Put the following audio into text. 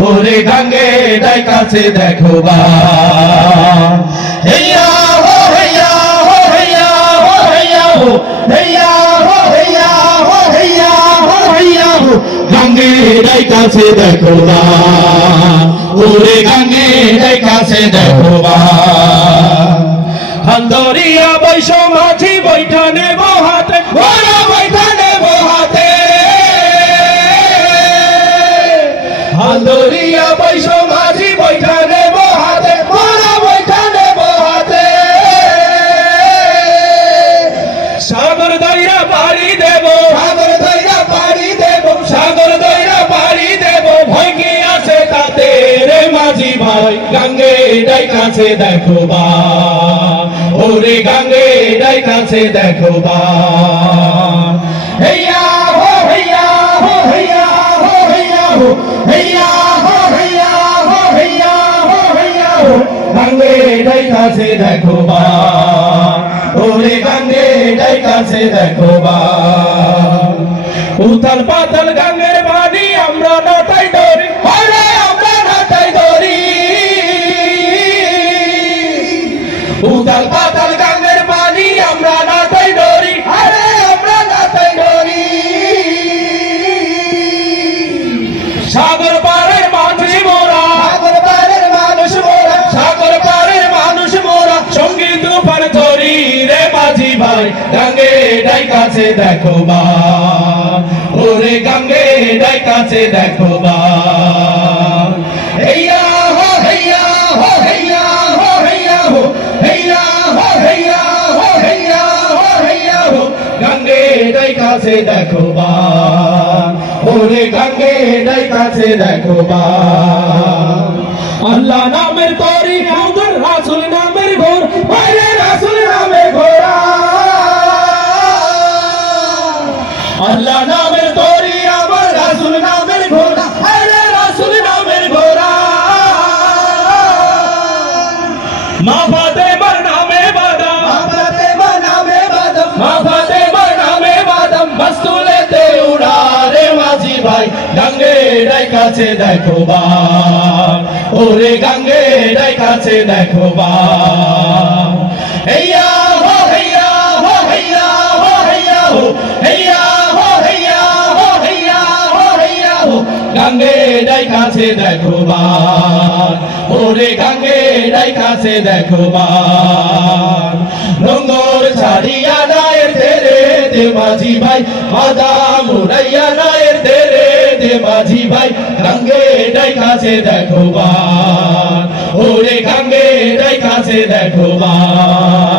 ওরে গাঙ্গে ডাইকাছে দেখো বান হেইয়া হো হেইয়া হো হেইয়া হো হেইয়া হো হেইয়া হো হেইয়া হো হেইয়া হো হেইয়া হো গাঙ্গে ডাইকাছে দেখো বান ওরে গাঙ্গে ডাইকাছে দেখো বান হান্দরিয়া বৈশ মাঝি বৈঠা নেব হাতে ওরা বৈঠা নেব হাতে হান্দরিয়া বৈশ মাঝি বৈঠা নেব হাতে ওরা বৈঠা নেব হাতে সাগর দইরা পাড়ি দেব সাগর দইরা পাড়ি দেব সাগর দইরা পাড়ি দেব ভয় কি আছে তাতে রে মাঝি ভাই গাঙ্গে ডাইকাছে দেখো বান ওরে গাঙ্গে ডাইকাছে দেখো বান হেইয়া হো হেইয়া হো হেইয়া হো হেইয়া হো হেইয়া হো হেইয়া হো হেইয়া হো হেইয়া হো গাঙ্গে ডাইকাছে দেখো বান ওরে গাঙ্গে ডাইকাছে দেখো বান উথাল পাতাল গাঙ্গের পানি আমরা নাটাই ধরি আরে আমরা নাটাই ধরি উথাল পাতাল গাঙ্গের পানি আমরা নাটাই ধরি আরে আমরা নাটাই ধরি সাগর পাড়ের মানুষ মোরা সাগর পাড়ের মানুষ মোরা সাগর পাড়ের মানুষ মোরা সঙ্গী তুফান ধরি রে মাঝি ভাই গাঙ্গে ডাইকাছে দেখো বান ওরে গাঙ্গে ডাইকাছে দেখো বান হেইয়া হো হেইয়া হো হেইয়া হো হেইয়া হো হেইয়া হো হেইয়া হো হেইয়া হো হেইয়া হো গাঙ্গে ডাইকাছে দেখো বান ওরে গাঙ্গে ডাইকাছে দেখো বান আল্লাহ নামের তরি আমাদের রাসূল নামের ঘোর বাইরে রাসূল নামের ঘোড়া আল্লাহ নামের তরি আমার রাসূল নামের ঘোড়া বাইরে রাসূল নামের ঘোড়া মা ফাতেমার নামে বাদাম মা ফাতেমার নামে বাদাম মা ফাতেমার নামে বাদাম বস্তুলেতে উড়ারে মাঝি ভাই গাঙ্গে ডাইকাছে দেখো বান ওরে গাঙ্গে ডাইকাছে দেখো বান হেইয়া হো হেইয়া হো হেইয়া হো হেইয়া হো হেইয়া হো হেইয়া হো হেইয়া হো হেইয়া হো গাঙ্গে ডাইকাছে দেখো বান ওরে গাঙ্গে ডাইকাছে দেখো বান নোংর ছাড়িয়া নায়ের তেরে দে মাঝি ভাই মাদা মুড়াইয়া নায়ের তেরে দে মাঝি ভাই গাঙ্গে ডাইকাছে দেখো বান ওরে গাঙ্গে ডাইকাছে দেখো বান